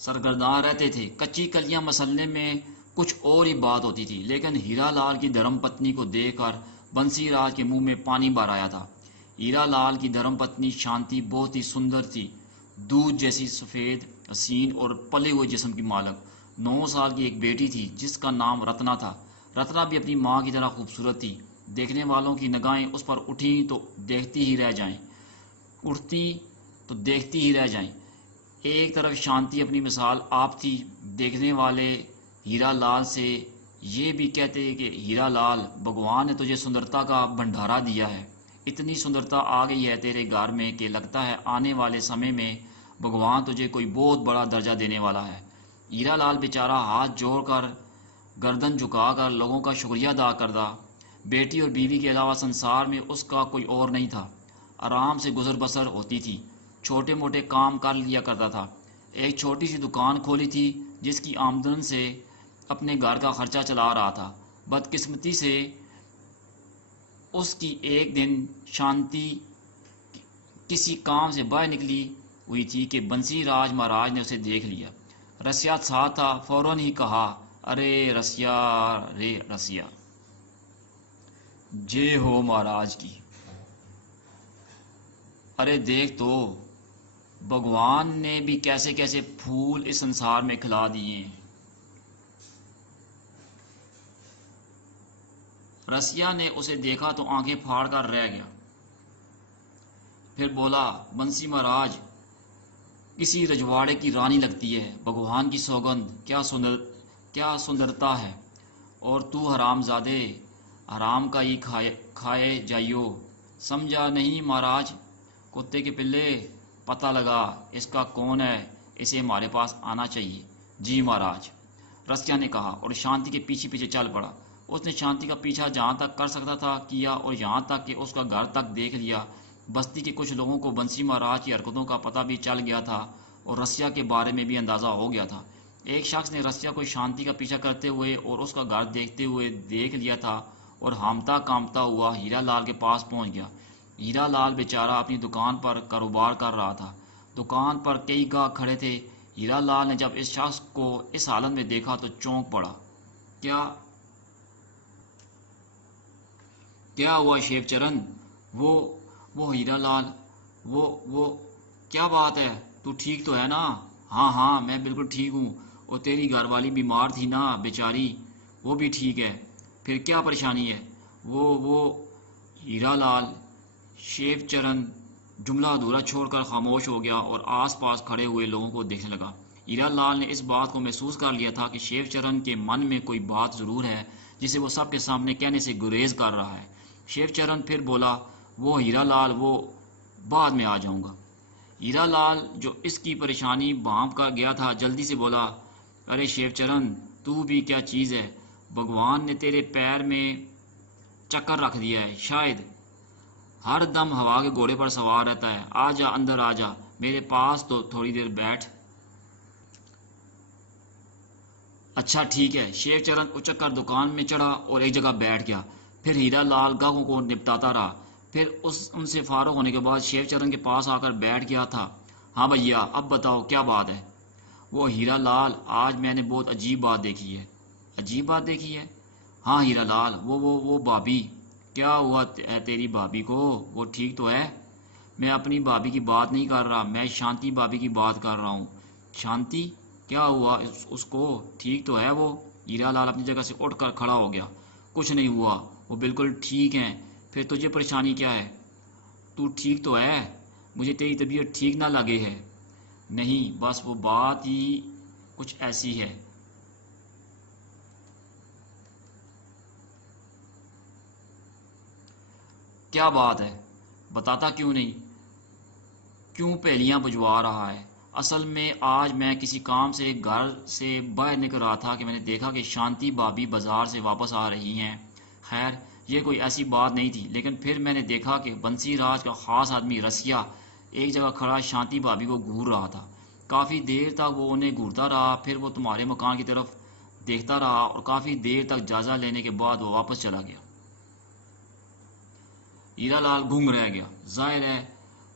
سرگرداں رہتے تھے۔ کچی کلیاں مسلنے میں کچھ اور ہی بات ہوتی تھی، لیکن ہیرا لال کی دھرم پتنی کو دیکھ کر بنسی راج کے منہ میں پانی بھر آیا تھا۔ ہیرا لال کی دھرم پتنی شانتی بہت ہی سندر تھی، دودھ جیسی سفید، حسین اور پلے ہوئے جسم کی مالک۔ 9 سال کی ایک بیٹی تھی جس کا نام رتنا تھا۔ رتنا بھی اپنی ماں کی طرح خوبصورت تھی۔ دیکھنے والوں کی نگاہیں اس پر اٹھیں تو دیکھتی ہی رہ جائیں، اٹھتی تو دیکھتی ہی رہ جائیں۔ ایک طرف شانتی اپنی مثال آپ تھی، دیکھنے والے ہیرا لال سے یہ بھی کہتے کہ ہیرا لال، بھگوان نے تجھے سندرتا کا بھنڈارا دیا ہے، اتنی سندرتا آ گئی ہے تیرے گھر میں کہ لگتا ہے آنے والے سمے میں بھگوان تجھے کوئی بہت بڑا درجہ دینے والا ہے۔ ہیرا لال بیچارہ ہاتھ جوڑ کر، گردن جھکا کر لوگوں کا شکریہ ادا کرتا۔ بیٹی اور بیوی کے علاوہ سنسار میں اس کا کوئی اور نہیں تھا۔ آرام سے گزر بسر ہوتی تھی، چھوٹے موٹے کام کر لیا کرتا تھا۔ ایک چھوٹی سی دکان کھولی تھی جس کی آمدن سے اپنے گھر کا خرچہ چلا رہا تھا۔ بدقسمتی سے اس کی ایک دن شانتی کسی کام سے باہر نکلی ہوئی تھی کہ بنسی راج مہاراج نے اسے دیکھ لیا۔ رسیا ساتھ تھا، فوراً ہی کہا، ارے رسیا، رے رسیا، جے ہو مہاراج کی۔ ارے دیکھ تو، بھگوان نے بھی کیسے کیسے پھول اس سنسار میں کھلا دیے ہیں۔ رسیا نے اسے دیکھا تو آنکھیں پھاڑ کر رہ گیا، پھر بولا، بنسی مہاراج کسی رجواڑے کی رانی لگتی ہے، بھگوان کی سوگند، کیا سندرتا ہے، اور تو حرام زادے، حرام کا ہی کھائے جائیو، سمجھا نہیں مہاراج؟ کتے کے پلے، پتہ لگا اس کا کون ہے، اسے ہمارے پاس آنا چاہیے۔ جی مہاراج، رسیا نے کہا اور شانتی کے پیچھے پیچھے چل پڑا۔ اس نے شانتی کا پیچھا جہاں تک کر سکتا تھا کیا، اور یہاں تک کہ اس کا گھر تک دیکھ لیا۔ بستی کے کچھ لوگوں کو بنسی مہاراج کی حرکتوں کا پتہ بھی چل گیا تھا اور رسیا کے بارے میں بھی اندازہ ہو گیا تھا۔ ایک شخص نے رسیا کو شانتی کا پیچھا کرتے ہوئے اور اس کا گھر دیکھتے ہوئے دیکھ لیا تھا اور ہامتا کامتا ہوا ہیرا لال کے پاس پہنچ گیا۔ ہیرا لال بیچارہ اپنی دکان پر کاروبار کر رہا تھا۔ دکان پر کئی گاہک کھڑے تھے۔ ہیرا لال نے جب اس شخص کو اس حالت میں دیکھا تو چونک پڑا۔ کیا ہوا شیو چرن؟ وہ ہیرا لال، وہ کیا بات ہے، تو ٹھیک تو ہے نا؟ ہاں میں بالکل ٹھیک ہوں، اور تیری گھر والی بیمار تھی نا بیچاری، وہ بھی ٹھیک ہے، پھر کیا پریشانی ہے؟ وہ ہیرا لال، شیو چرن جملہ ادھورا چھوڑ کر خاموش ہو گیا اور آس پاس کھڑے ہوئے لوگوں کو دیکھنے لگا۔ ہیرا لال نے اس بات کو محسوس کر لیا تھا کہ شیو چرن کے من میں کوئی بات ضرور ہے جسے وہ سب کے سامنے کہنے سے گریز کر رہا ہے۔ شیو چرن پھر بولا، وہ ہیرا لال، وہ بعد میں آ جاؤں گا۔ ہیرا لال جو اس کی پریشانی بھانپ کر گیا تھا جلدی سے بولا، ارے شیو چرن، تو بھی کیا چیز ہے، بھگوان نے تیرے پیر میں چکر رکھ دیا ہے شاید، ہر دم ہوا کے گھوڑے پر سوار رہتا ہے، آ جا اندر، آ جا میرے پاس تو تھوڑی دیر بیٹھ۔ اچھا ٹھیک ہے۔ شیو چرن اچک کر دکان میں چڑھا اور ایک جگہ بیٹھ گیا۔ پھر ہیرا لال گاہکوں کو نپٹاتا رہا۔ پھر ان سے فارغ ہونے کے بعد شیو چرن کے پاس آ کر بیٹھ گیا تھا۔ ہاں بھیا، اب بتاؤ کیا بات ہے؟ وہ ہیرا لال، آج میں نے بہت عجیب بات دیکھی ہے۔ عجیب بات دیکھی ہے؟ ہاں ہیرا لال، وہ بھابھی، کیا ہوا ہے تیری بھابھی کو، وہ ٹھیک تو ہے؟ میں اپنی بھابھی کی بات نہیں کر رہا، میں شانتی بھابھی کی بات کر رہا ہوں۔ شانتی، کیا ہوا اس کو، ٹھیک تو ہے وہ؟ ہیرا لال اپنی جگہ سے اٹھ کر کھڑا ہو گیا۔ کچھ نہیں ہوا، وہ بالکل ٹھیک ہیں۔ پھر تجھے پریشانی کیا ہے؟ تو ٹھیک تو ہے؟ مجھے تیری طبیعت ٹھیک نہ لگے ہے۔ نہیں، بس وہ بات ہی کچھ ایسی ہے۔ کیا بات ہے؟ بتاتا کیوں نہیں؟ کیوں پہلیاں بجوا رہا ہے؟ اصل میں آج میں کسی کام سے گھر سے باہر نکل رہا تھا کہ میں نے دیکھا کہ شانتی بھابھی بازار سے واپس آ رہی ہیں۔ خیر یہ کوئی ایسی بات نہیں تھی، لیکن پھر میں نے دیکھا کہ بنسی راج کا خاص آدمی رسیا ایک جگہ کھڑا شانتی بھابھی کو گھور رہا تھا۔ کافی دیر تک وہ انہیں گھورتا رہا، پھر وہ تمہارے مکان کی طرف دیکھتا رہا اور کافی دیر تک جائزہ لینے کے بعد وہ واپس چلا گیا۔ ہیرا لال گنگ رہ گیا۔ ظاہر ہے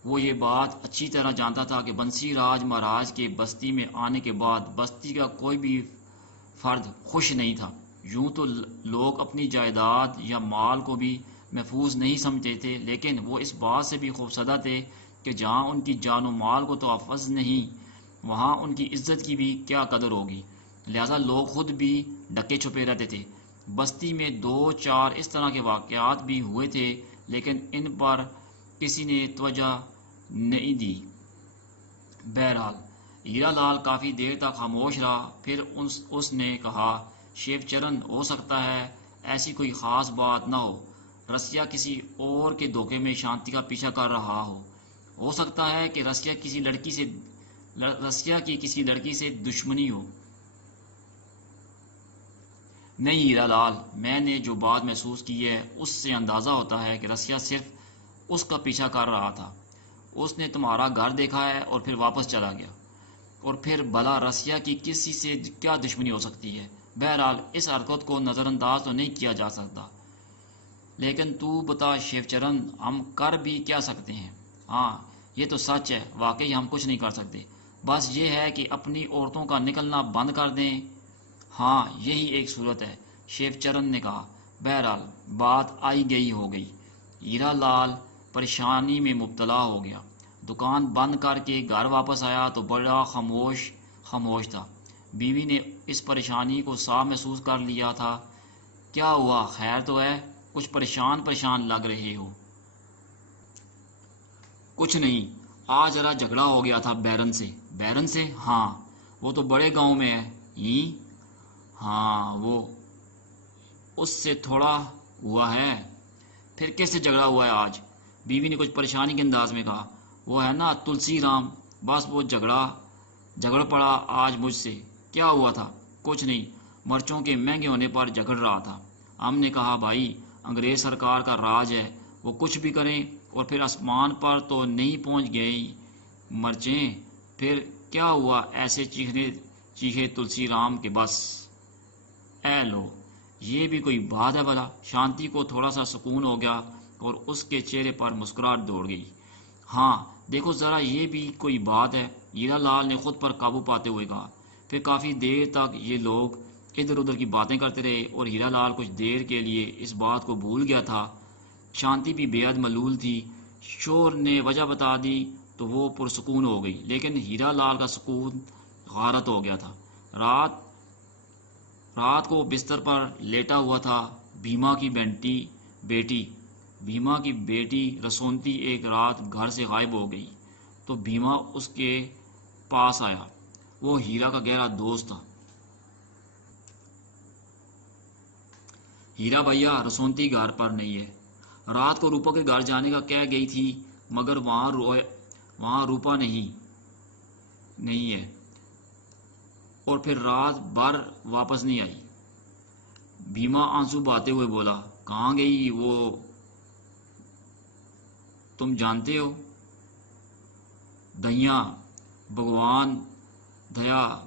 وہ یہ بات اچھی طرح جانتا تھا کہ بنسی راج مہاراج کے بستی میں آنے کے بعد بستی کا کوئی بھی فرد خوش نہیں تھا۔ یوں تو لوگ اپنی جائیداد یا مال کو بھی محفوظ نہیں سمجھتے تھے، لیکن وہ اس بات سے بھی خوفزدہ تھے کہ جہاں ان کی جان و مال کو تحفظ نہیں، وہاں ان کی عزت کی بھی کیا قدر ہوگی۔ لہذا لوگ خود بھی ڈکے چھپے رہتے تھے۔ بستی میں 2-4 اس طرح کے واقعات بھی ہوئے تھے، لیکن ان پر کسی نے توجہ نہیں دی۔ بہرحال ہیرا لال کافی دیر تک خاموش رہا، پھر اس نے کہا، شیو چرن، ہو سکتا ہے ایسی کوئی خاص بات نہ ہو، رسیا کسی اور کے دھوکے میں شانتی کا پیچھا کر رہا ہو سکتا ہے کہ رسیا کی کسی لڑکی سے دشمنی ہو۔ نہیں ہیرا لال، میں نے جو بات محسوس کی ہے اس سے اندازہ ہوتا ہے کہ رسیا صرف اس کا پیچھا کر رہا تھا۔ اس نے تمہارا گھر دیکھا ہے اور پھر واپس چلا گیا، اور پھر بھلا رسیا کی کسی سے کیا دشمنی ہو سکتی ہے؟ بہرحال اس حرکت کو نظر انداز تو نہیں کیا جا سکتا۔ لیکن تو بتا شیو چرن، ہم کر بھی کیا سکتے ہیں؟ ہاں یہ تو سچ ہے، واقعی ہم کچھ نہیں کر سکتے، بس یہ ہے کہ اپنی عورتوں کا نکلنا بند کر دیں۔ ہاں یہی ایک صورت ہے، شیو چرن نے کہا۔ بہرحال بات آئی گئی ہو گئی۔ ہیرا لال پریشانی میں مبتلا ہو گیا۔ دکان بند کر کے گھر واپس آیا تو بڑا خاموش تھا۔ بیوی نے اس پریشانی کو صاف محسوس کر لیا تھا۔ کیا ہوا، خیر تو ہے؟ کچھ پریشان لگ رہے ہو۔ کچھ نہیں، آج ذرا جھگڑا ہو گیا تھا بیرن سے۔ بیرن سے؟ ہاں، وہ تو بڑے گاؤں میں ہے۔ ہاں، وہ اس سے تھوڑا ہوا ہے۔ پھر کس سے جھگڑا ہوا ہے آج؟ بیوی نے کچھ پریشانی کے انداز میں کہا۔ وہ ہے نا تلسی رام، بس وہ جھگڑ پڑا آج مجھ سے۔ کیا ہوا تھا؟ کچھ نہیں، مرچوں کے مہنگے ہونے پر جھگڑ رہا تھا۔ ہم نے کہا بھائی انگریز سرکار کا راج ہے، وہ کچھ بھی کریں، اور پھر آسمان پر تو نہیں پہنچ گئی مرچیں۔ پھر کیا ہوا؟ ایسے چیخے تلسی رام کے بس۔ اے لو، یہ بھی کوئی بات ہے بھلا؟ شانتی کو تھوڑا سا سکون ہو گیا اور اس کے چہرے پر مسکراہٹ دوڑ گئی۔ ہاں دیکھو ذرا، یہ بھی کوئی بات ہے، ہیرا لال نے خود پر قابو پاتے ہوئے کہا۔ پھر کافی دیر تک یہ لوگ ادھر ادھر کی باتیں کرتے رہے اور ہیرا لال کچھ دیر کے لیے اس بات کو بھول گیا تھا۔ شانتی بھی بے حد ملول تھی۔ شور نے وجہ بتا دی تو وہ پرسکون ہو گئی، لیکن ہیرا لال کا سکون غارت ہو گیا تھا۔ رات کو بستر پر لیٹا ہوا تھا۔ بھیما کی بیٹی رسونتی ایک رات گھر سے غائب ہو گئی تو بھیما اس کے پاس آیا۔ وہ ہیرا کا گہرا دوست تھا۔ ہیرا بھیا، رسونتی گھر پر نہیں ہے۔ رات کو روپا کے گھر جانے کا کہہ گئی تھی، مگر وہاں روپا نہیں ہے، اور پھر رات بھر واپس نہیں آئی۔ بھیما آنسو بہاتے ہوئے بولا، کہاں گئی وہ؟ تم جانتے ہو؟ دھیا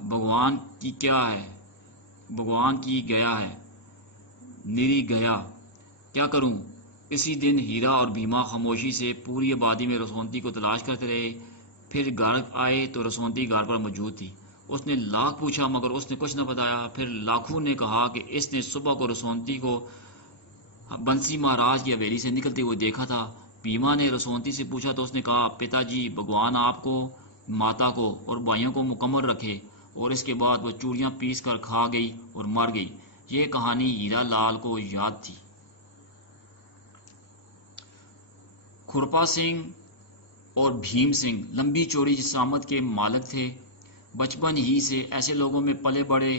بھگوان کی کیا ہے؟ بھگوان کی گیا ہے، نری گیا۔ کیا کروں؟ اسی دن ہیرا اور بھیما خاموشی سے پوری آبادی میں رسونتی کو تلاش کرتے رہے۔ پھر گھر آئے تو رسونتی گھر پر موجود تھی۔ اس نے لاکھ پوچھا مگر اس نے کچھ نہ بتایا۔ پھر لاکھوں نے کہا کہ اس نے صبح کو رسونتی کو بنسی مہاراج کی حویلی سے نکلتے ہوئے دیکھا تھا۔ بھیما نے رسونتی سے پوچھا تو اس نے کہا، پتا جی، بھگوان آپ کو، ماتا کو اور بھائیوں کو مکمل رکھے، اور اس کے بعد وہ چوڑیاں پیس کر کھا گئی اور مر گئی۔ یہ کہانی ہیرا لال کو یاد تھی۔ کھرپا سنگھ اور بھیم سنگھ لمبی چوڑی جسامت کے مالک تھے۔ بچپن ہی سے ایسے لوگوں میں پلے بڑے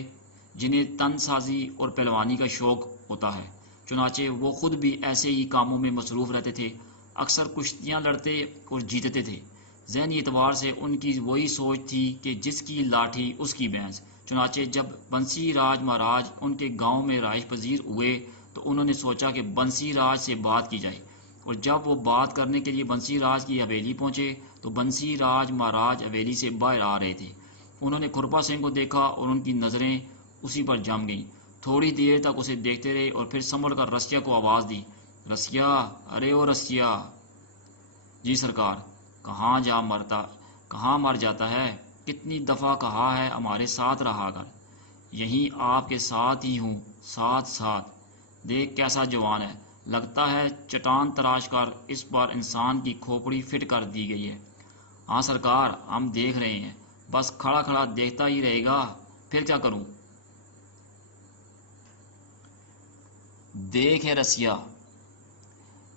جنہیں تن سازی اور پہلوانی کا شوق ہوتا ہے، چنانچہ وہ خود بھی ایسے ہی کاموں میں مصروف رہتے تھے۔ اکثر کشتیاں لڑتے اور جیتتے تھے۔ ذہنی اعتبار سے ان کی وہی سوچ تھی کہ جس کی لاٹھی اس کی بھینس۔ چنانچہ جب بنسی راج مہاراج ان کے گاؤں میں رہائش پذیر ہوئے تو انہوں نے سوچا کہ بنسی راج سے بات کی جائے، اور جب وہ بات کرنے کے لیے بنسی راج کی حویلی پہنچے تو بنسی راج مہاراج حویلی سے باہر آ رہے تھے۔ انہوں نے کھرپا سنگھ کو دیکھا اور ان کی نظریں اسی پر جم گئیں۔ تھوڑی دیر تک اسے دیکھتے رہے اور پھر سنبھل کر رسیا کو آواز دی، رسیا، ارے او رسیا۔ جی سرکار۔ کہاں مر جاتا ہے؟ کتنی دفعہ کہا ہے ہمارے ساتھ رہا کر، یہیں آپ کے ساتھ ہی ہوں، ساتھ۔ دیکھ کیسا جوان ہے، لگتا ہے چٹان تراش کر اس پر انسان کی کھوپڑی فٹ کر دی گئی ہے۔ ہاں سرکار، ہم دیکھ رہے ہیں، بس کھڑا کھڑا دیکھتا ہی رہے گا، پھر کیا کروں؟ دیکھ ہے رسیا،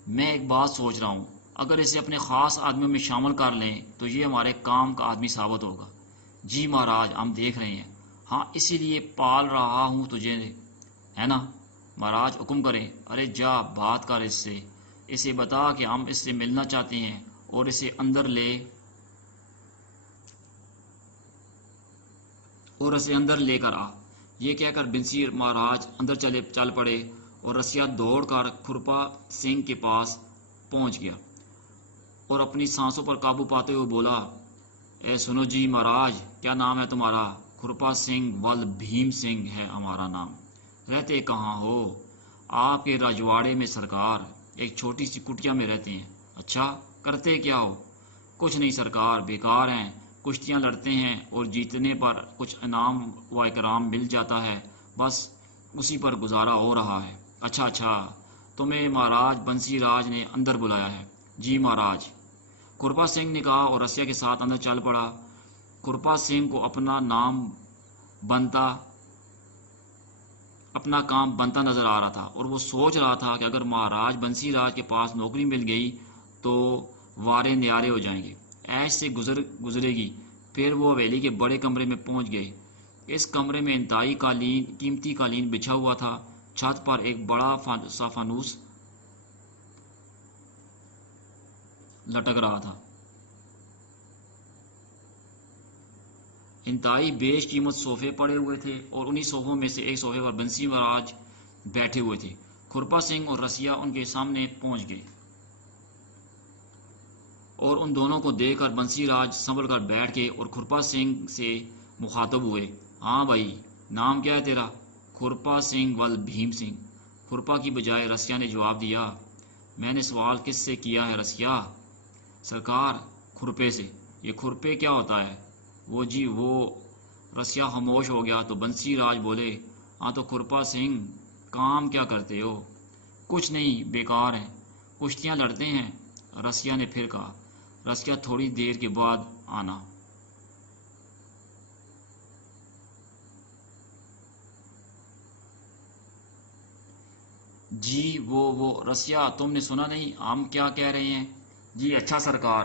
میں ایک بات سوچ رہا ہوں، اگر اسے اپنے خاص آدمیوں میں شامل کر لیں تو یہ ہمارے کام کا آدمی ثابت ہوگا۔ جی مہاراج، ہم دیکھ رہے ہیں۔ ہاں، اسی لیے پال رہا ہوں تجھے، ہے نا؟ مہاراج حکم کریں۔ ارے جا بات کر اس سے، اسے بتا کہ ہم اس سے ملنا چاہتے ہیں اور اسے اندر لے کر آ۔ یہ کہہ کر بنسی مہاراج اندر چل پڑے اور رسیا دوڑ کر کھرپا سنگھ کے پاس پہنچ گیا اور اپنی سانسوں پر قابو پاتے ہوئے بولا، اے سنو جی مہاراج، کیا نام ہے تمہارا؟ کھرپا سنگھ ول بھیم سنگھ ہے ہمارا نام۔ رہتے کہاں ہو؟ آپ کے رجواڑے میں سرکار، ایک چھوٹی سی کٹیا میں رہتے ہیں۔ اچھا، کرتے کیا ہو؟ کچھ نہیں سرکار، بیکار ہیں، کشتیاں لڑتے ہیں اور جیتنے پر کچھ انعام و اکرام مل جاتا ہے، بس اسی پر گزارا ہو رہا ہے۔ اچھا، تمہیں مہاراج بنسی راج نے اندر بلایا ہے؟ جی مہاراج، کھرپا سنگھ نے کہا اور رسیا کے ساتھ اندر چل پڑا۔ کھرپا سنگھ کو اپنا کام بنتا نظر آ رہا تھا اور وہ سوچ رہا تھا کہ اگر مہاراج بنسی راج کے پاس نوکری مل گئی تو وارے نیارے ہو جائیں گے، ایش سے گزرے گی۔ پھر وہ حویلی کے بڑے کمرے میں پہنچ گئے۔ اس کمرے میں انتہائی قیمتی قالین بچھا ہوا تھا، چھت پر ایک بڑا سا فانوس لٹک رہا تھا۔ انتہائی بیش قیمت صوفے پڑے ہوئے تھے اور انہی صوفوں میں سے ایک صوفے پر بنسی مہاراج بیٹھے ہوئے تھے۔ کھرپا سنگھ اور رسیا ان کے سامنے پہنچ گئے اور ان دونوں کو دیکھ کر بنسی راج سنبھل کر بیٹھ گئے اور کھرپا سنگھ سے مخاطب ہوئے۔ ہاں بھائی، نام کیا ہے تیرا؟ کھرپا سنگھ ول بھیم سنگھ، کھرپا کی بجائے رسیا نے جواب دیا۔ میں نے سوال کس سے کیا ہے رسیا؟ سرکار، کھرپے سے۔ یہ کھرپے کیا ہوتا ہے؟ وہ رسیا خاموش ہو گیا تو بنسی راج بولے، ہاں تو کھرپا سنگھ، کام کیا کرتے ہو؟ کچھ نہیں، بیکار ہے، کشتیاں لڑتے ہیں، رسیا نے پھر کہا۔ رسیا تھوڑی دیر کے بعد آنا۔ جی وہ رسیا، تم نے سنا نہیں ہم کیا کہہ رہے ہیں؟ جی اچھا سرکار،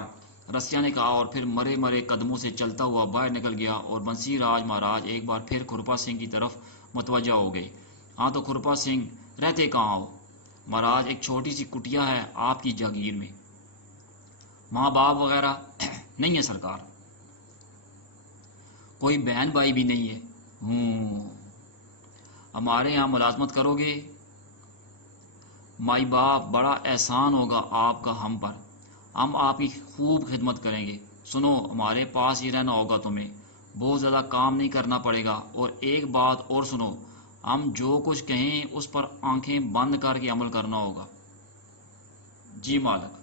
رسیا نے کہا اور پھر مرے قدموں سے چلتا ہوا باہر نکل گیا اور بنسی راج مہاراج ایک بار پھر کھرپا سنگھ کی طرف متوجہ ہو گئے۔ ہاں تو کھرپا سنگھ، رہتے کہاں ہو؟ مہاراج، ایک چھوٹی سی کٹیا ہے آپ کی جاگیر میں۔ ماں باپ وغیرہ؟ نہیں ہے سرکار۔ کوئی بہن بھائی بھی نہیں ہے؟ ہمارے یہاں ملازمت کرو گے؟ مائی باپ، بڑا احسان ہوگا آپ کا ہم پر، ہم آپ کی خوب خدمت کریں گے۔ سنو، ہمارے پاس ہی رہنا ہوگا، تمہیں بہت زیادہ کام نہیں کرنا پڑے گا، اور ایک بات اور سنو، ہم جو کچھ کہیں اس پر آنکھیں بند کر کے عمل کرنا ہوگا۔ جی مالک۔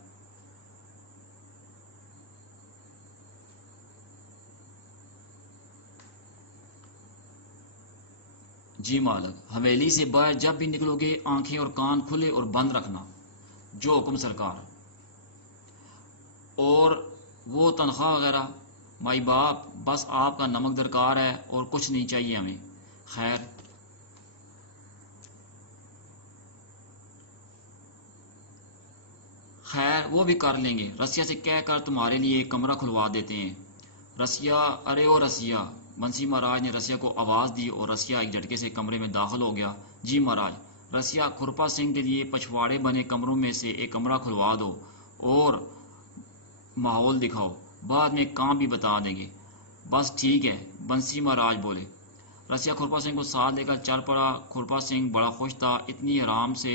جی مالک، حویلی سے باہر جب بھی نکلو گے آنکھیں اور کان کھلے اور بند رکھنا۔ جو حکم سرکار۔ اور وہ تنخواہ وغیرہ؟ مائی باپ، بس آپ کا نمک درکار ہے اور کچھ نہیں چاہیے ہمیں۔ خیر وہ بھی کر لیں گے، رسیا سے کہہ کر تمہارے لیے ایک کمرہ کھلوا دیتے ہیں۔ رسیا، ارے او رسیا! بنسی مہاراج نے رسیا کو آواز دی اور رسیا ایک جھٹکے سے کمرے میں داخل ہو گیا۔ جی مہاراج۔ رسیا، کھرپا سنگھ کے لیے پچھواڑے بنے کمروں میں سے ایک کمرہ کھلوا دو اور ماحول دکھاؤ، بعد میں کام بھی بتا دیں گے۔ بس ٹھیک ہے، بنسی مہاراج بولے۔ رسیا کھرپا سنگھ کو ساتھ لے کر چل پڑا۔ کھرپا سنگھ بڑا خوش تھا، اتنی آرام سے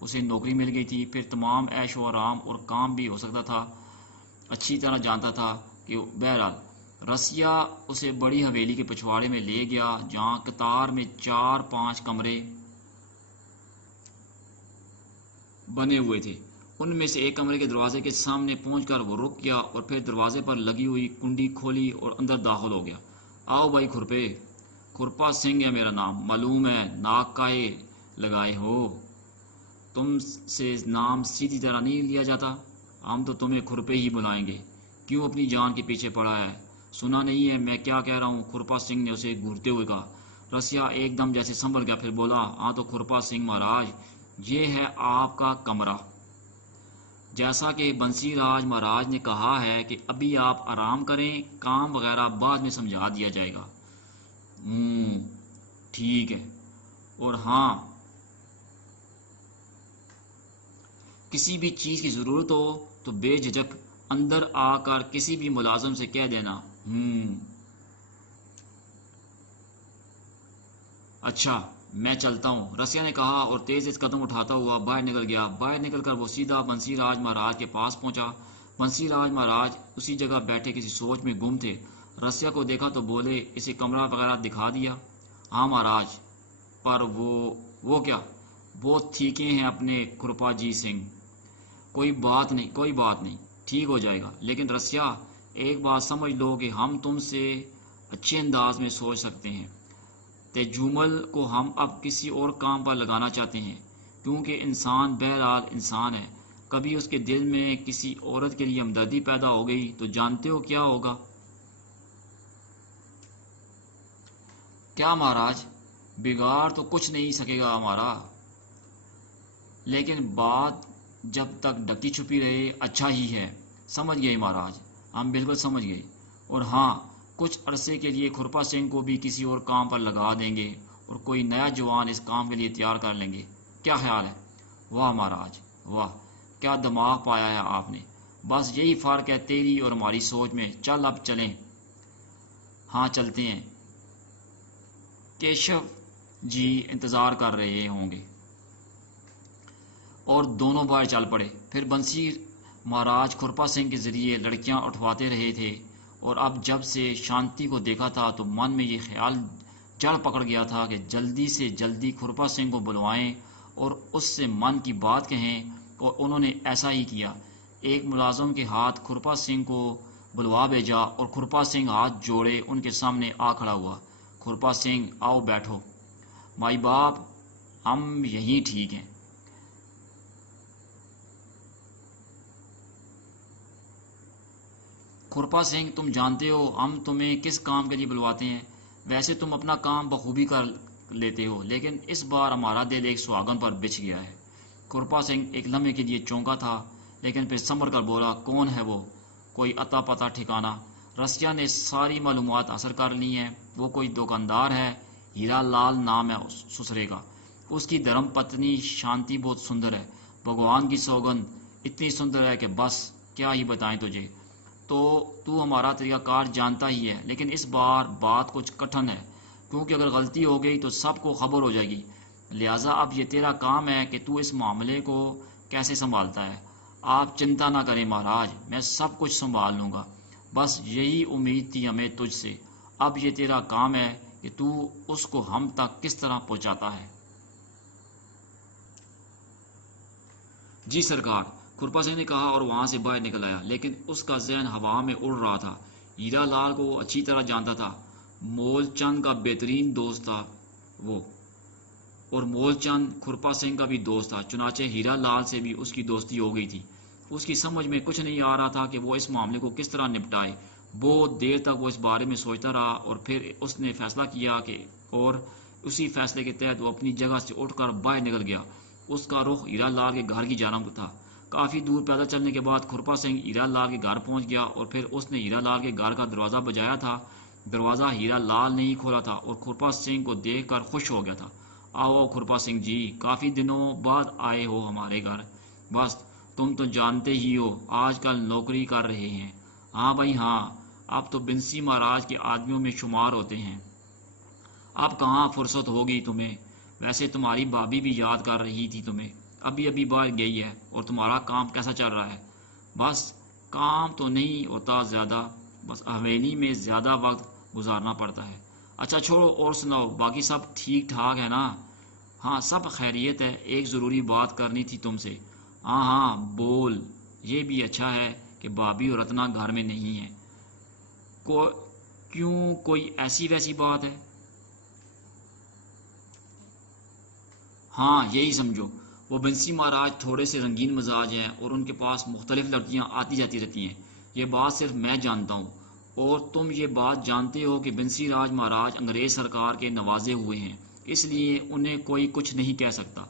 اسے نوکری مل گئی تھی، پھر تمام عیش و آرام اور کام بھی ہو سکتا تھا۔ اچھی طرح جانتا تھا کہ بہرحال رسیا اسے بڑی حویلی کے پچھواڑے میں لے گیا جہاں قطار میں 4-5 کمرے بنے ہوئے تھے ان میں سے ایک کمرے کے دروازے کے سامنے پہنچ کر وہ رک گیا اور پھر دروازے پر لگی ہوئی کنڈی کھولی اور اندر داخل ہو گیا۔ آؤ بھائی کھرپے، کھرپا سنگھ ہے میرا نام، معلوم ہے ناک کائے لگائے ہو؟ تم سے نام سیدھی طرح نہیں لیا جاتا، ہم تو تمہیں کھرپے ہی بلائیں گے۔ کیوں اپنی جان کے پیچھے پڑا ہے؟ سنا نہیں ہے میں کیا کہہ رہا ہوں؟ کھرپا سنگھ نے اسے گھورتے ہوئے کہا۔ رسیا ایک دم جیسے سنبھل گیا، پھر بولا، ہاں تو کھرپا سنگھ مہاراج، یہ ہے آپ کا کمرہ۔ جیسا کہ بنسی راج مہاراج نے کہا ہے کہ ابھی آپ آرام کریں، کام وغیرہ بعد میں سمجھا دیا جائے گا۔ ٹھیک ہے، اور ہاں کسی بھی چیز کی ضرورت ہو تو بے جھجک اندر آ کر کسی بھی ملازم سے کہہ دینا۔ اچھا میں چلتا ہوں، رسیا نے کہا اور تیز قدم اٹھاتا ہوا باہر نکل گیا۔ باہر نکل کر وہ سیدھا بنسی راج مہاراج کے پاس پہنچا۔ بنسی راج مہاراج اسی جگہ بیٹھے کسی سوچ میں گم تھے۔ رسیا کو دیکھا تو بولے، اسے کمرہ وغیرہ دکھا دیا؟ ہاں مہاراج، پر وہ کیا؟ بہت ٹھیکے ہیں اپنے کھرپا جی سنگھ۔ کوئی بات نہیں، ٹھیک ہو جائے گا۔ لیکن رسیا، ایک بات سمجھ لو کہ ہم تم سے اچھے انداز میں سوچ سکتے ہیں۔ تیجمل کو ہم اب کسی اور کام پر لگانا چاہتے ہیں، کیونکہ انسان بہرحال انسان ہے۔ کبھی اس کے دل میں کسی عورت کے لیے ہمدردی پیدا ہو گئی تو جانتے ہو کیا ہوگا؟ کیا مہاراج؟ بگاڑ تو کچھ نہیں سکے گا ہمارا، لیکن بات جب تک ڈکی چھپی رہے اچھا ہی ہے۔ سمجھ گئے مہاراج، ہم بالکل سمجھ گئے۔ اور ہاں، کچھ عرصے کے لیے کھرپا سنگھ کو بھی کسی اور کام پر لگا دیں گے اور کوئی نیا جوان اس کام کے لیے تیار کر لیں گے۔ کیا خیال ہے؟ واہ مہاراج واہ، کیا دماغ پایا ہے آپ نے! بس یہی فرق ہے تیری اور ہماری سوچ میں۔ چل اب چلیں۔ ہاں چلتے ہیں، کیشو جی انتظار کر رہے ہوں گے۔ اور دونوں باہر چل پڑے۔ پھر بنسی مہاراج کھرپا سنگھ کے ذریعے لڑکیاں اٹھواتے رہے تھے، اور اب جب سے شانتی کو دیکھا تھا تو من میں یہ خیال جڑ پکڑ گیا تھا کہ جلدی سے جلدی کھرپا سنگھ کو بلوائیں اور اس سے من کی بات کہیں، اور انہوں نے ایسا ہی کیا۔ ایک ملازم کے ہاتھ کھرپا سنگھ کو بلوا بھیجا اور کھرپا سنگھ ہاتھ جوڑے ان کے سامنے آ کھڑا ہوا۔ کھرپا سنگھ، آؤ بیٹھو۔ مائی باپ، ہم یہیں ٹھیک ہیں۔ کھرپا سنگھ، تم جانتے ہو ہم تمہیں کس کام کے لیے بلواتے ہیں؟ ویسے تم اپنا کام بخوبی کر لیتے ہو، لیکن اس بار ہمارا دل ایک سہاگن پر بچھ گیا ہے۔ کھرپا سنگھ ایک لمحے کے لیے چونکا تھا، لیکن پھر سنبھل کر بولا، کون ہے وہ؟ کوئی اتا پتا ٹھکانہ؟ رسیا نے ساری معلومات حاصل کر لی ہیں۔ وہ کوئی دکاندار ہے، ہیرا لال نام ہے سسرے کا۔ اس کی دھرم پتنی شانتی بہت سندر ہے، بھگوان کی سوگند اتنی سندر ہے کہ بس کیا ہی بتائیں تجھے۔ تو ہمارا طریقہ کار جانتا ہی ہے، لیکن اس بار بات کچھ کٹھن ہے، کیونکہ اگر غلطی ہو گئی تو سب کو خبر ہو جائے گی۔ لہٰذا اب یہ تیرا کام ہے کہ تو اس معاملے کو کیسے سنبھالتا ہے۔ آپ چنتا نہ کریں مہاراج، میں سب کچھ سنبھال لوں گا۔ بس یہی امید تھی ہمیں تجھ سے۔ اب یہ تیرا کام ہے کہ تو اس کو ہم تک کس طرح پہنچاتا ہے۔ جی سرکار، کھرپا سنگھ نے کہا اور وہاں سے باہر نکل آیا، لیکن اس کا ذہن ہوا میں اڑ رہا تھا۔ ہیرا لال کو وہ اچھی طرح جانتا تھا، مول چند کا بہترین دوست تھا وہ، اور مول چند کھرپا سنگھ کا بھی دوست تھا، چنانچہ ہیرا لال سے بھی اس کی دوستی ہو گئی تھی۔ اس کی سمجھ میں کچھ نہیں آ رہا تھا کہ وہ اس معاملے کو کس طرح نپٹائے۔ بہت دیر تک وہ اس بارے میں سوچتا رہا، اور پھر اس نے فیصلہ کیا اور اسی فیصلے کے تحت وہ اپنی جگہ سے اٹھ کر باہر نکل گیا۔ اس کا رخ ہیرا لال کے گھر کی جانب تھا۔ کافی دور پیدل چلنے کے بعد کھرپا سنگھ ہیرا لال کے گھر پہنچ گیا، اور پھر اس نے ہیرا لال کے گھر کا دروازہ بجایا تھا۔ دروازہ ہیرا لال نے ہی کھولا تھا، اور کھرپا سنگھ کو دیکھ کر خوش ہو گیا تھا۔ آؤ کھرپا سنگھ جی، کافی دنوں بعد آئے ہو ہمارے گھر۔ بس تم تو جانتے ہی ہو آج کل نوکری کر رہے ہیں۔ ہاں بھائی ہاں، اب تو بنسی مہاراج کے آدمیوں میں شمار ہوتے ہیں۔ اب کہاں فرصت ہوگی تمہیں؟ ویسے تمہاری بھابھی بھی یاد کر رہی تھی تمہیں، ابھی باہر گئی ہے۔ اور تمہارا کام کیسا چل رہا ہے؟ بس کام تو نہیں ہوتا زیادہ، بس حویلی میں زیادہ وقت گزارنا پڑتا ہے۔ اچھا چھوڑو، اور سناؤ، باقی سب ٹھیک ٹھاک ہے نا؟ ہاں سب خیریت ہے، ایک ضروری بات کرنی تھی تم سے۔ ہاں ہاں بول، یہ بھی اچھا ہے کہ بھابھی اور رتنا گھر میں نہیں ہیں۔ کو کیوں، کوئی ایسی ویسی بات ہے؟ ہاں یہی سمجھو، وہ بنسی مہاراج تھوڑے سے رنگین مزاج ہیں اور ان کے پاس مختلف لڑکیاں آتی جاتی رہتی ہیں۔ یہ بات صرف میں جانتا ہوں، اور تم یہ بات جانتے ہو کہ بنسی راج مہاراج انگریز سرکار کے نوازے ہوئے ہیں، اس لیے انہیں کوئی کچھ نہیں کہہ سکتا۔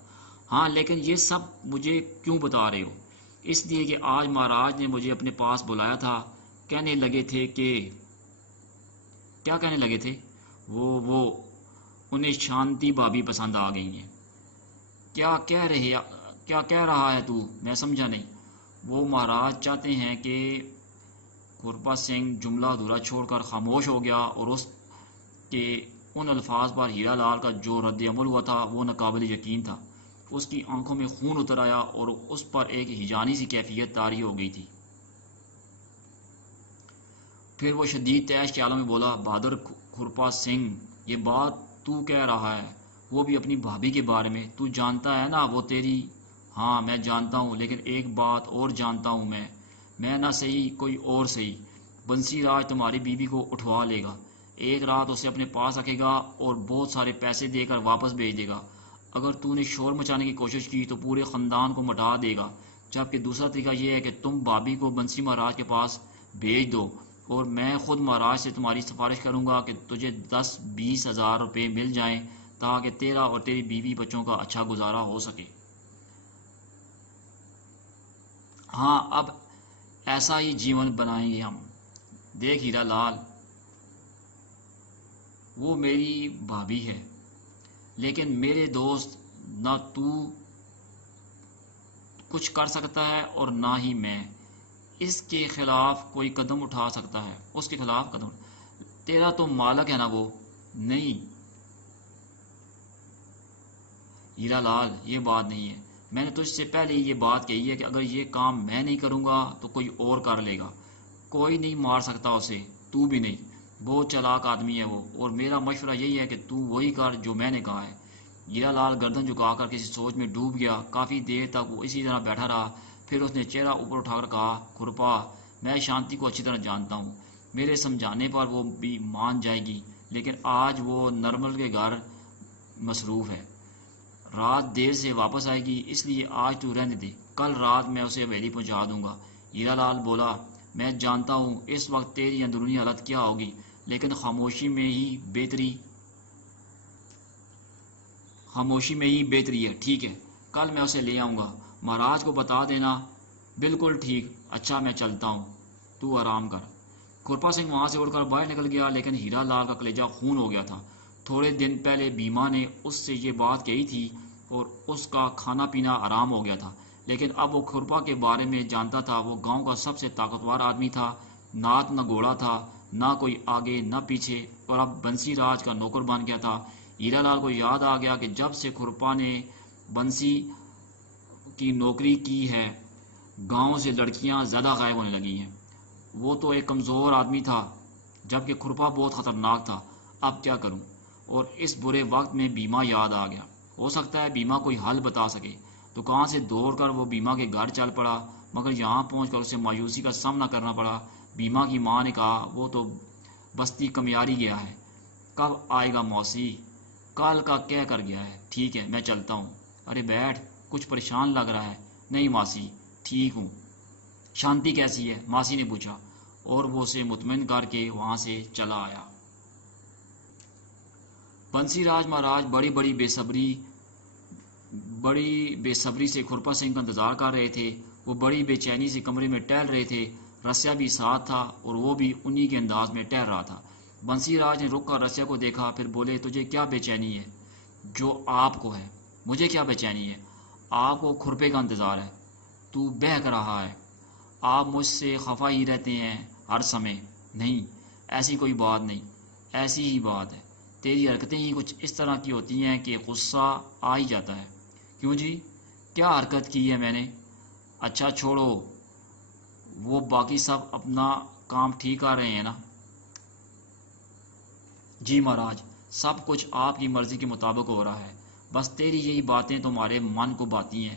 ہاں لیکن یہ سب مجھے کیوں بتا رہے ہو؟ اس لیے کہ آج مہاراج نے مجھے اپنے پاس بلایا تھا، کہنے لگے تھے کہ… کیا کہنے لگے تھے؟ وہ انہیں شانتی بھابھی پسند آ گئی ہیں۔ کیا کہہ رہے کیا کہہ رہا ہے تو؟ میں سمجھا نہیں۔ وہ مہاراج چاہتے ہیں کہ… کرپا سنگھ جملہ ادھورا چھوڑ کر خاموش ہو گیا، اور اس کے ان الفاظ پر ہیرا لال کا جو رد عمل ہوا تھا وہ ناقابل یقین تھا۔ اس کی آنکھوں میں خون اتر آیا اور اس پر ایک ہیجانی سی کیفیت طاری ہو گئی تھی۔ پھر وہ شدید طیش کے عالم میں بولا، بہادر کرپا سنگھ، یہ بات تو کہہ رہا ہے، وہ بھی اپنی بھابھی کے بارے میں، تو جانتا ہے نا وہ تیری… ہاں میں جانتا ہوں، لیکن ایک بات اور جانتا ہوں میں نہ صحیح کوئی اور صحیح، بنسی راج تمہاری بیوی کو اٹھوا لے گا، ایک رات اسے اپنے پاس رکھے گا اور بہت سارے پیسے دے کر واپس بھیج دے گا۔ اگر تو نے شور مچانے کی کوشش کی تو پورے خاندان کو مٹا دے گا، جبکہ دوسرا طریقہ یہ ہے کہ تم بھابھی کو بنسی مہاراج کے پاس بھیج دو، اور میں خود مہاراج سے تمہاری سفارش کروں گا کہ تجھے 10-20 ہزار روپے مل جائیں تاکہ تیرا اور تیری بیوی بچوں کا اچھا گزارا ہو سکے۔ ہاں اب ایسا ہی جیون بنائیں گے ہم۔ دیکھ ہیرا لال، وہ میری بھابھی ہے، لیکن میرے دوست، نہ تو کچھ کر سکتا ہے اور نہ ہی میں اس کے خلاف کوئی قدم اٹھا سکتا ہے۔ اس کے خلاف قدم… تیرا تو مالک ہے نا وہ؟ نہیں ہیرا لال، یہ بات نہیں ہے، میں نے تجھ سے پہلے ہی یہ بات کہی ہے کہ اگر یہ کام میں نہیں کروں گا تو کوئی اور کر لے گا۔ کوئی نہیں مار سکتا اسے، تو بھی نہیں، بہت چالاک آدمی ہے وہ، اور میرا مشورہ یہی ہے کہ تو وہی کر جو میں نے کہا ہے۔ ہیرا لال گردن جھکا کر کسی سوچ میں ڈوب گیا۔ کافی دیر تک وہ اسی طرح بیٹھا رہا، پھر اس نے چہرہ اوپر اٹھا کر کہا، کرپا، میں شانتی کو اچھی طرح جانتا ہوں، میرے سمجھانے پر وہ بھی مان جائے گی، لیکن آج وہ نرمل کے گھر مصروف ہے، رات دیر سے واپس آئے گی، اس لیے آج تو رہنے دے، کل رات میں اسے حویلی پہنچا دوں گا۔ ہیرا لال بولا، میں جانتا ہوں اس وقت تیری اندرونی حالت کیا ہوگی، لیکن خاموشی میں ہی بہتری ہے، ٹھیک ہے، کل میں اسے لے آؤں گا، مہاراج کو بتا دینا۔ بالکل ٹھیک، اچھا میں چلتا ہوں، تو آرام کر۔ کرپا سنگھ وہاں سے اڑ کر باہر نکل گیا، لیکن ہیرا لال کا کلیجہ خون ہو گیا تھا۔ تھوڑے دن پہلے بیما نے اس سے یہ بات کہی تھی اور اس کا کھانا پینا آرام ہو گیا تھا، لیکن اب وہ کرپا کے بارے میں جانتا تھا۔ وہ گاؤں کا سب سے طاقتور آدمی تھا، نات نہ گھوڑا تھا، نہ کوئی آگے نہ پیچھے، اور اب بنسی راج کا نوکر بن گیا تھا۔ ہیرا لال کو یاد آ گیا کہ جب سے کرپا نے بنسی کی نوکری کی ہے، گاؤں سے لڑکیاں زیادہ غائب ہونے لگی ہیں۔ وہ تو ایک کمزور آدمی تھا، جبکہ کرپا بہت خطرناک تھا۔ اب کیا کروں؟ اور اس برے وقت میں بیما یاد آ گیا، ہو سکتا ہے بیما کوئی حل بتا سکے۔ دکان سے دوڑ کر وہ بیما کے گھر چل پڑا، مگر یہاں پہنچ کر اسے مایوسی کا سامنا کرنا پڑا۔ بیما کی ماں نے کہا، وہ تو بستی کمیاری گیا ہے۔ کب آئے گا موسی؟ کل کا کہہ کر گیا ہے۔ ٹھیک ہے میں چلتا ہوں۔ ارے بیٹھ، کچھ پریشان لگ رہا ہے۔ نہیں ماسی، ٹھیک ہوں۔ شانتی کیسی ہے؟ ماسی نے پوچھا، اور وہ اسے مطمئن کر کے وہاں سے چلا آیا۔ بنسی راج مہاراج بڑی بے صبری سے کرپا سنگھ کا انتظار کر رہے تھے۔ وہ بڑی بے چینی سے کمرے میں ٹہل رہے تھے، رسیا بھی ساتھ تھا اور وہ بھی انہی کے انداز میں ٹہل رہا تھا۔ بنسی راج نے رک کر رسیا کو دیکھا، پھر بولے، تجھے کیا بے چینی ہے؟ جو آپ کو ہے۔ مجھے کیا بے چینی ہے؟ آپ کو کھرپے کا انتظار ہے۔ تو بہک رہا ہے۔ آپ مجھ سے خفا ہی رہتے ہیں ہر سمے۔ نہیں، ایسی کوئی بات نہیں، ایسی ہی بات ہے، تیری حرکتیں ہی کچھ اس طرح کی ہوتی ہیں کہ غصہ آ ہی جاتا ہے۔ کیوں جی؟ کیا حرکت کی ہے میں نے؟ اچھا چھوڑو، وہ باقی سب اپنا کام ٹھیک کر رہے ہیں نا؟ جی مہاراج، سب کچھ آپ کی مرضی کے مطابق ہو رہا ہے، بس تیری یہی باتیں تمہارے من کو بھاتی ہیں۔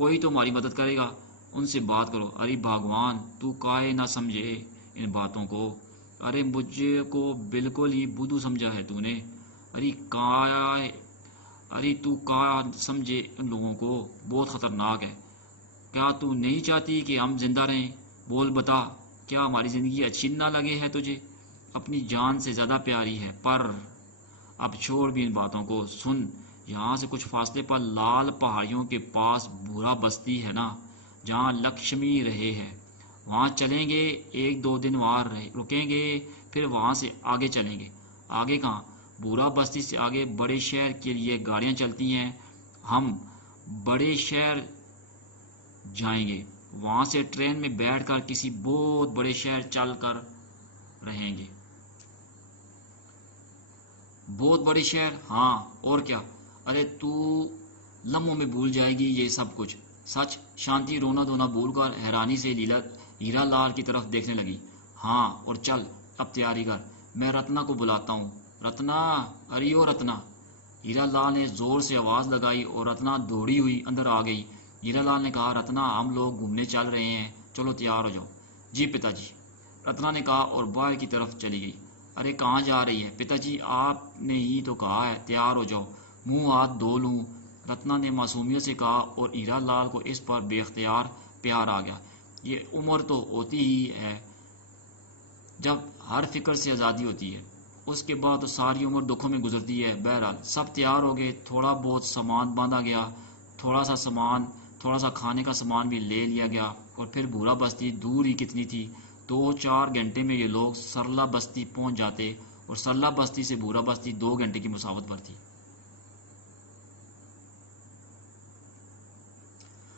کوئی تو ہماری مدد کرے گا، ان سے بات کرو۔ ارے بھگوان، تو کائے نہ سمجھے ان باتوں کو؟ ارے مجھے کو بالکل ہی بدھو سمجھا ہے تو نے۔ ارے کائے، ارے تو کا سمجھے ان لوگوں کو؟ بہت خطرناک ہے۔ کیا تو نہیں چاہتی کہ ہم زندہ رہیں؟ بول بتا، کیا ہماری زندگی اچھی نہ لگے ہے تجھے؟ اپنی جان سے زیادہ پیاری ہے، پر اب چھوڑ بھی ان باتوں کو۔ سن، یہاں سے کچھ فاصلے پر لال پہاڑیوں کے پاس بھورا بستی ہے نا، جہاں لکشمی رہے ہے، وہاں چلیں گے۔ 1-2 دن وہاں رکیں گے، پھر وہاں سے آگے چلیں گے۔ آگے کہاں؟ بھورا بستی سے آگے بڑے شہر کے لیے گاڑیاں چلتی ہیں، ہم بڑے شہر جائیں گے، وہاں سے ٹرین میں بیٹھ کر کسی بہت بڑے شہر چل کر رہیں گے۔ بہت بڑے شہر؟ ہاں، اور کیا؟ ارے تو لمحوں میں بھول جائے گی یہ سب کچھ۔ سچ؟ شانتی رونا دھونا بھول کر حیرانی سے ہیرا لال کی طرف دیکھنے لگی۔ ہاں، اور چل اب تیاری کر، میں رتنا کو بلاتا ہوں۔ رتنا! ارے او رتنا! ہیرا لال نے زور سے آواز لگائی اور رتنا دوڑی ہوئی اندر آ گئی۔ ہیرا لال نے کہا، رتنا، ہم لوگ گھومنے چل رہے ہیں، چلو تیار ہو جاؤ۔ جی پتا جی، رتنا نے کہا اور باہر کی طرف چلی گئی۔ ارے کہاں جا رہی ہے پتا جی؟ آپ نے ہی تو کہا ہے تیار ہو جاؤ، منہ ہاتھ دھو لوں، رتنا نے معصومیت سے کہا، اور ہیرا لال کو اس پر بے اختیار پیار آ گیا۔ یہ عمر تو ہوتی ہی ہے جب ہر فکر سے آزادی ہوتی ہے، اس کے بعد تو ساری عمر دکھوں میں گزرتی ہے۔ بہرحال سب تیار ہو گئے، تھوڑا بہت سامان باندھا گیا، تھوڑا سا کھانے کا سامان بھی لے لیا گیا، اور پھر بھورا بستی دور ہی کتنی تھی، 2-4 گھنٹے میں یہ لوگ سرلا بستی پہنچ جاتے، اور سرلا بستی سے بھورا بستی 2 گھنٹے کی مسافت پر تھی۔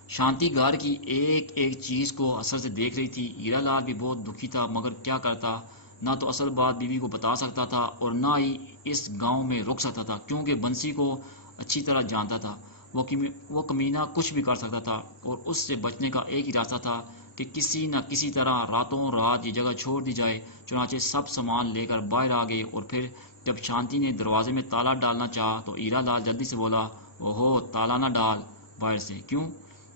شانتی گھر کی ایک ایک چیز کو اثر سے دیکھ رہی تھی۔ ہیرا لال بھی بہت دکھی تھا، مگر کیا کرتا؟ نہ تو اصل بات بیوی کو بتا سکتا تھا اور نہ ہی اس گاؤں میں رک سکتا تھا، کیونکہ بنسی کو اچھی طرح جانتا تھا۔ وہ کمینہ کچھ بھی کر سکتا تھا، اور اس سے بچنے کا ایک ہی راستہ تھا کہ کسی نہ کسی طرح راتوں رات یہ جگہ چھوڑ دی جائے۔ چنانچہ سب سامان لے کر باہر آ گئے، اور پھر جب شانتی نے دروازے میں تالا ڈالنا چاہا تو ہیرا لال جلدی سے بولا، اوہو، تالا نہ ڈال باہر سے۔ کیوں؟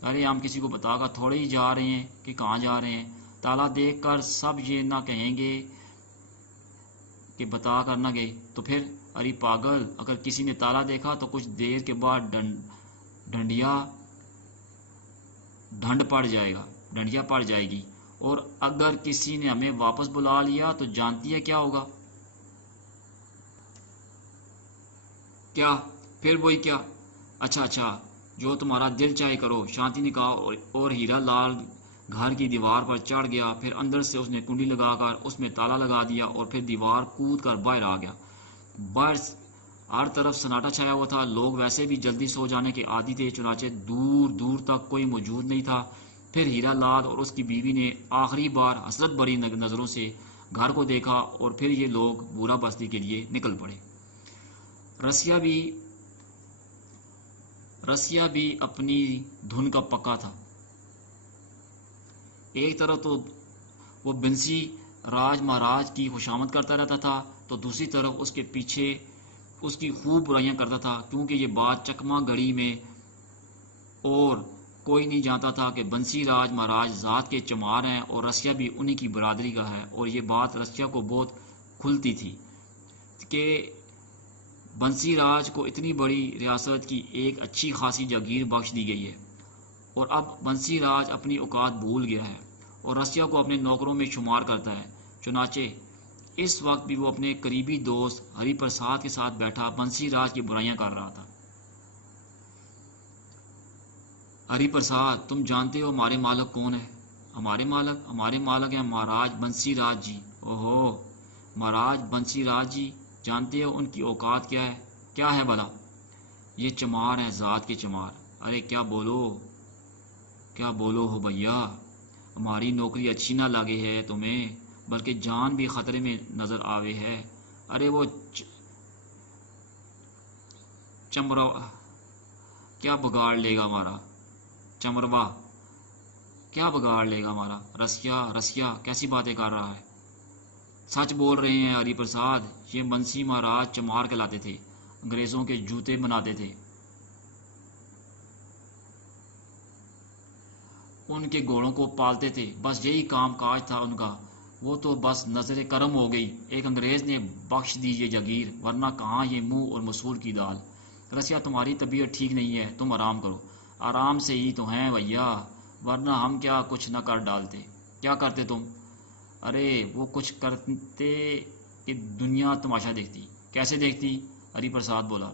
ارے ہم کسی کو بتا کر تھوڑے ہی جا رہے ہیں کہ کہاں جا رہے ہیں، تالا دیکھ کر سب یہ نہ کہیں گے کہ بتا کر نہ گئے تو پھر؟ ارے پاگل، اگر کسی نے تالا دیکھا تو کچھ دیر کے بعد ڈنڈیا پڑ جائے گی، اور اگر کسی نے ہمیں واپس بلا لیا تو جانتی ہے کیا ہوگا؟ کیا؟ پھر وہی کیا؟ اچھا، جو تمہارا دل چاہے کرو، شانتی نے کہا، اور ہیرا لال گھر کی دیوار پر چڑھ گیا، پھر اندر سے اس نے کنڈی لگا کر اس میں تالا لگا دیا، اور پھر دیوار کود کر باہر آ گیا۔ باہر ہر طرف سناٹا چھایا ہوا تھا، لوگ ویسے بھی جلدی سو جانے کے عادی تھے، چنانچہ دور دور تک کوئی موجود نہیں تھا۔ پھر ہیرا لال اور اس کی بیوی نے آخری بار حسرت بھری نظروں سے گھر کو دیکھا، اور پھر یہ لوگ بھورا بستی کے لیے نکل پڑے۔ رسیا بھی اپنی دھن کا پکا تھا۔ ایک طرف تو وہ بنسی راج مہاراج کی خوشامد کرتا رہتا تھا، تو دوسری طرف اس کے پیچھے اس کی خوب برائیاں کرتا تھا، کیونکہ یہ بات چکما گڑھی میں اور کوئی نہیں جانتا تھا کہ بنسی راج مہاراج ذات کے چمار ہیں، اور رسیا بھی انہی کی برادری کا ہے۔ اور یہ بات رسیا کو بہت کھلتی تھی کہ بنسی راج کو اتنی بڑی ریاست کی ایک اچھی خاصی جاگیر بخش دی گئی ہے، اور اب بنسی راج اپنی اوقات بھول گیا ہے اور رسیا کو اپنے نوکروں میں شمار کرتا ہے۔ چنانچہ اس وقت بھی وہ اپنے قریبی دوست ہری پرساد کے ساتھ بیٹھا بنسی راج کی برائیاں کر رہا تھا۔ ہری پرساد، تم جانتے ہو ہمارے مالک کون ہے؟ ہمارے مالک ہیں مہاراج بنسی راج جی۔ اوہو، مہاراج بنسی راج جی، جانتے ہو ان کی اوقات کیا ہے؟ کیا ہے بھلا؟ یہ چمار ہیں، ذات کے چمار۔ ارے کیا بولو ہو بھیا، ہماری نوکری اچھی نہ لگے ہے تمہیں، بلکہ جان بھی خطرے میں نظر آوے ہے۔ ارے وہ چمروا کیا بگاڑ لے گا ہمارا؟ چمروا کیا بگاڑ لے گا ہمارا؟ رسیا کیسی باتیں کر رہا ہے؟ سچ بول رہے ہیں ہری پرساد، یہ بنسی مہاراج چمار کہلاتے تھے، انگریزوں کے جوتے بناتے تھے۔ ان کے گھوڑوں کو پالتے تھے، بس یہی کام کاج تھا ان کا۔ وہ تو بس نظر کرم ہو گئی، ایک انگریز نے بخش دی یہ جگیر، ورنہ کہاں یہ منہ اور مسور کی دال۔ رسیا تمہاری طبیعت ٹھیک نہیں ہے، تم آرام کرو۔ آرام سے ہی تو ہیں بھیا، ورنہ ہم کیا کچھ نہ کر ڈالتے۔ کیا کرتے تم؟ ارے وہ کچھ کرتے کہ دنیا تماشا دیکھتی۔ کیسے دیکھتی؟ ہری پرساد بولا۔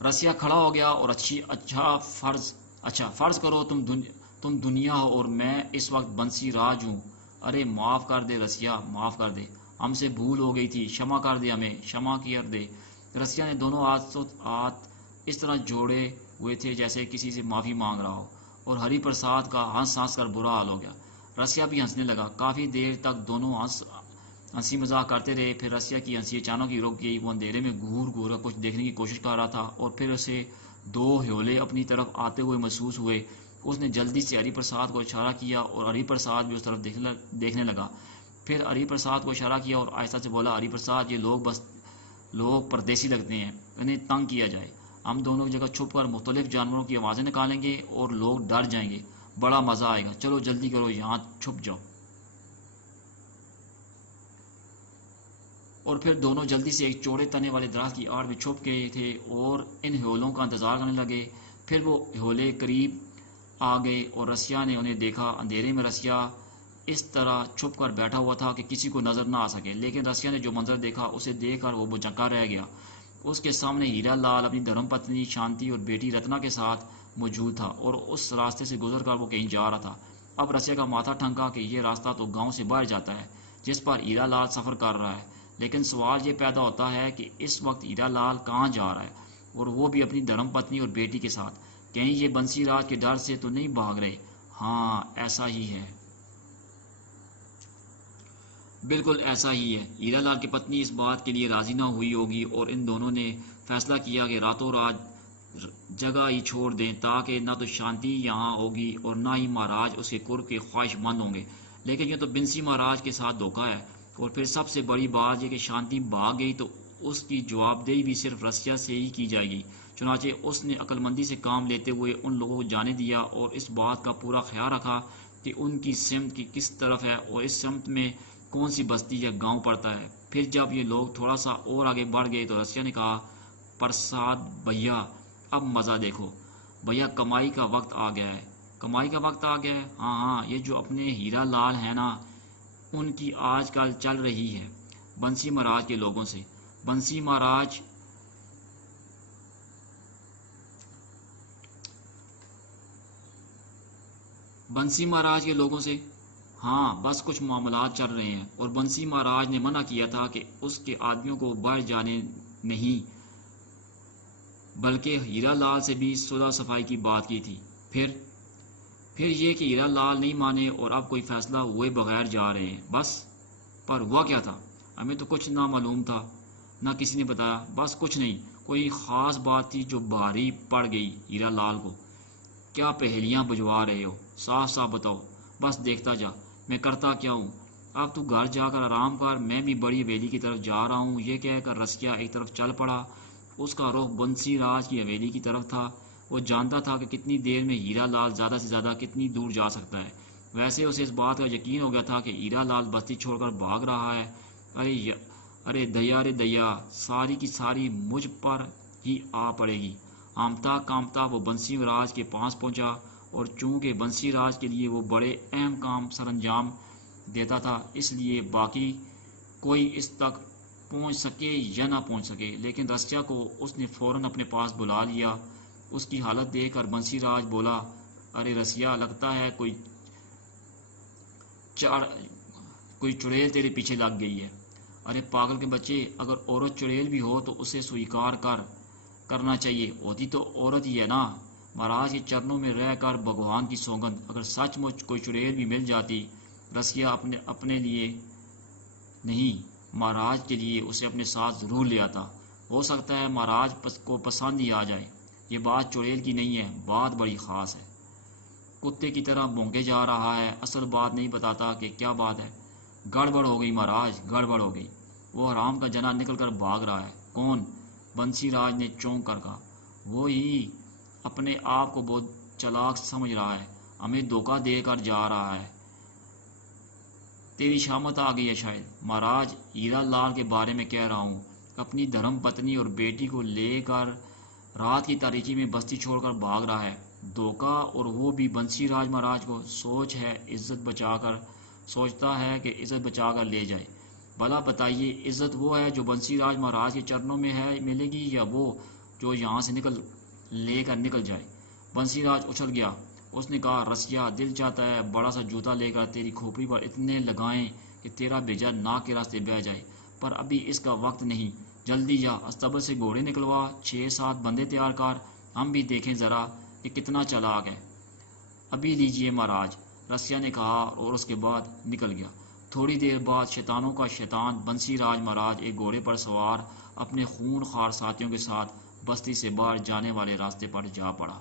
رسیا کھڑا ہو گیا اور اچھا فرض کرو تم دنیا ہو اور میں اس وقت بنسی راج ہوں۔ ارے معاف کر دے رسیا، معاف کر دے، ہم سے بھول ہو گئی تھی، شمع کر دے، ہمیں شمع کر دے۔ رسیا نے دونوں ہاتھ اس طرح جوڑے ہوئے تھے جیسے کسی سے معافی مانگ رہا ہو، اور ہری پرساد کا ہنس کر برا حال ہو گیا۔ رسیا بھی ہنسنے لگا۔ کافی دیر تک دونوں ہنسی مذاق کرتے رہے، پھر رسیا کی ہنسی اچانک ہی رک گئی۔ وہ اندھیرے میں گھور کر کچھ دیکھنے کی کوشش کر رہا تھا، اور پھر اسے دو ہیولے اپنی طرف آتے ہوئے محسوس ہوئے۔ اس نے جلدی سے ہری پرساد کو اشارہ کیا اور ہری پرساد بھی اس طرف دیکھنے لگا۔ پھر ہری پرساد کو اشارہ کیا اور آہستہ سے بولا، ہری پرساد، یہ لوگ پردیسی لگتے ہیں، انہیں تنگ کیا جائے۔ ہم دونوں ایک جگہ چھپ کر مختلف جانوروں کی آوازیں نکالیں گے اور لوگ ڈر جائیں گے، بڑا مزہ آئے گا۔ چلو جلدی کرو، یہاں چھپ جاؤ۔ اور پھر دونوں جلدی سے ایک چوڑے تنے والے درخت کی آڑ میں چھپ گئے تھے اور ان ہیولوں کا انتظار کرنے لگے۔ پھر وہ ہیولے قریب آ گئے اور رسیا نے انہیں دیکھا۔ اندھیرے میں رسیا اس طرح چھپ کر بیٹھا ہوا تھا کہ کسی کو نظر نہ آ سکے، لیکن رسیا نے جو منظر دیکھا اسے دیکھ کر وہ بھونچکا رہ گیا۔ اس کے سامنے ہیرا لال اپنی دھرم پتنی شانتی اور بیٹی رتنا کے ساتھ موجود تھا، اور اس راستے سے گزر کر وہ کہیں جا رہا تھا۔ اب رسیا کا ماتھا ٹھنکا کہ یہ راستہ تو گاؤں سے باہر جاتا ہے جس پر ہیرا لال سفر کر رہا ہے، لیکن سوال یہ پیدا ہوتا ہے کہ اس وقت ہیرا لال کہاں جا رہا ہے، اور وہ بھی اپنی دھرم پتنی اور بیٹی کے ساتھ۔ کہیں یہ بنسی راج کے ڈر سے تو نہیں بھاگ رہے؟ ہاں ایسا ہی ہے، بالکل ایسا ہی ہے۔ ہیرا لال کی پتنی اس بات کے لیے راضی نہ ہوئی ہوگی، اور ان دونوں نے فیصلہ کیا کہ راتوں رات جگہ ہی چھوڑ دیں، تاکہ نہ تو شانتی یہاں ہوگی اور نہ ہی مہاراج اس کے قرب کے خواہش مند ہوں گے۔ لیکن یہ تو بنسی مہاراج کے ساتھ دھوکہ ہے، اور پھر سب سے بڑی بات یہ کہ شانتی بھاگ گئی تو اس کی جواب دہی بھی صرف رسیا سے ہی کی جائے گی۔ چنانچہ اس نے عقل مندی سے کام لیتے ہوئے ان لوگوں کو جانے دیا اور اس بات کا پورا خیال رکھا کہ ان کی سمت کی کس طرف ہے اور اس سمت میں کون سی بستی یا گاؤں پڑتا ہے۔ پھر جب یہ لوگ تھوڑا سا اور آگے بڑھ گئے تو رسیا نے کہا، پرساد بھیا اب مزہ دیکھو، بھیا کمائی کا وقت آ گیا ہے۔ کمائی کا وقت آ گیا ہے؟ ہاں، یہ جو اپنے ہیرا لال ہیں نا، ان کی آج کل چل رہی ہے بنسی مہاراج کے لوگوں سے۔ بنسی مہاراج کے لوگوں سے، ہاں بس کچھ معاملات چل رہے ہیں، اور بنسی مہاراج نے منع کیا تھا کہ اس کے آدمیوں کو باہر جانے نہیں، بلکہ ہیرا لال سے بھی صلح صفائی کی بات کی تھی۔ پھر یہ کہ ہیرا لال نہیں مانے اور اب کوئی فیصلہ ہوئے بغیر جا رہے ہیں بس۔ پر ہوا کیا تھا؟ ہمیں تو کچھ نہ معلوم تھا، نہ کسی نے بتایا۔ بس کچھ نہیں، کوئی خاص بات تھی جو بھاری پڑ گئی ہیرا لال کو۔ کیا پہیلیاں بجوا رہے ہو؟ صاف صاف بتاؤ، بس دیکھتا جا میں کرتا کیا ہوں۔ اب تو گھر جا کر آرام کر، میں بھی بڑی حویلی کی طرف جا رہا ہوں۔ یہ کہہ کر رسیا ایک طرف چل پڑا۔ اس کا رخ بنسی راج کی حویلی کی طرف تھا۔ وہ جانتا تھا کہ کتنی دیر میں ہیرا لال زیادہ سے زیادہ کتنی دور جا سکتا ہے۔ ویسے اسے اس بات کا یقین ہو گیا تھا کہ ہیرا لال بستی چھوڑ کر بھاگ رہا ہے۔ ارے دیا رے دیا، ساری کی ساری مجھ پر ہی آ پڑے گی۔ آمتا کامتا وہ بنسی راج کے پاس پہنچا، اور چونکہ بنسی راج کے لیے وہ بڑے اہم کام سر انجام دیتا تھا، اس لیے باقی کوئی اس تک پہنچ سکے یا نہ پہنچ سکے، لیکن رسیا کو اس نے فوراً اپنے پاس بلا لیا۔ اس کی حالت دیکھ کر بنسی راج بولا، ارے رسیا، لگتا ہے کوئی چڑیل تیرے پیچھے لگ گئی ہے۔ ارے پاگل کے بچے، اگر عورت چڑیل بھی ہو تو اسے سویکار کرنا چاہیے، ہوتی تو عورت ہی ہے نا۔ مہاراج کے چرنوں میں رہ کر بھگوان کی سوگند، اگر سچ مچ کوئی چڑیل بھی مل جاتی، رسیا اپنے لیے نہیں مہاراج کے لیے اسے اپنے ساتھ ضرور لے آتا۔ ہو سکتا ہے مہاراج کو پسند ہی آ جائے۔ یہ بات چڑیل کی نہیں ہے، بات بڑی خاص ہے۔ کتے کی طرح بھونکے جا رہا ہے، اصل بات نہیں بتاتا کہ کیا بات ہے۔ گڑبڑ ہو گئی مہاراج، گڑبڑ ہو گئی، وہ حرام کا جناح نکل کر بھاگ رہا ہے۔ کون؟ بنسی راج نے چونک کر کہا۔ وہی اپنے آپ کو بہت چلاک سمجھ رہا ہے، ہمیں دھوکہ دے کر جا رہا ہے۔ تیری شامت آ گئی ہے شاید۔ مہاراج ہیرا لال کے بارے میں کہہ رہا ہوں، اپنی دھرم پتنی اور بیٹی کو لے کر رات کی تاریکی میں بستی چھوڑ کر بھاگ رہا ہے۔ دھوکہ، اور وہ بھی بنسی راج مہاراج کو سوچتا ہے کہ عزت بچا کر لے جائے۔ بھلا بتائیے، عزت وہ ہے جو بنسی راج مہاراج کے چرنوں میں ہے ملے گی، یا وہ جو یہاں سے نکل جائے؟ بنسی راج اچھل گیا۔ اس نے کہا، رسیا، دل چاہتا ہے بڑا سا جوتا لے کر تیری کھوپڑی پر اتنے لگائیں کہ تیرا بیجا ناک کے راستے بہہ جائے، پر ابھی اس کا وقت نہیں۔ جلدی جا، استبل سے گھوڑے نکلوا، 6-7 بندے تیار کر، ہم بھی دیکھیں ذرا کہ کتنا چالاک ہے۔ ابھی لیجئے مہاراج، رسیا نے کہا اور اس کے بعد نکل گیا۔ تھوڑی دیر بعد شیطانوں کا شیطان بنسی راج مہاراج ایک گھوڑے پر سوار اپنے خون خوار ساتھیوں کے ساتھ بستی سے باہر جانے والے راستے پر جا پڑا۔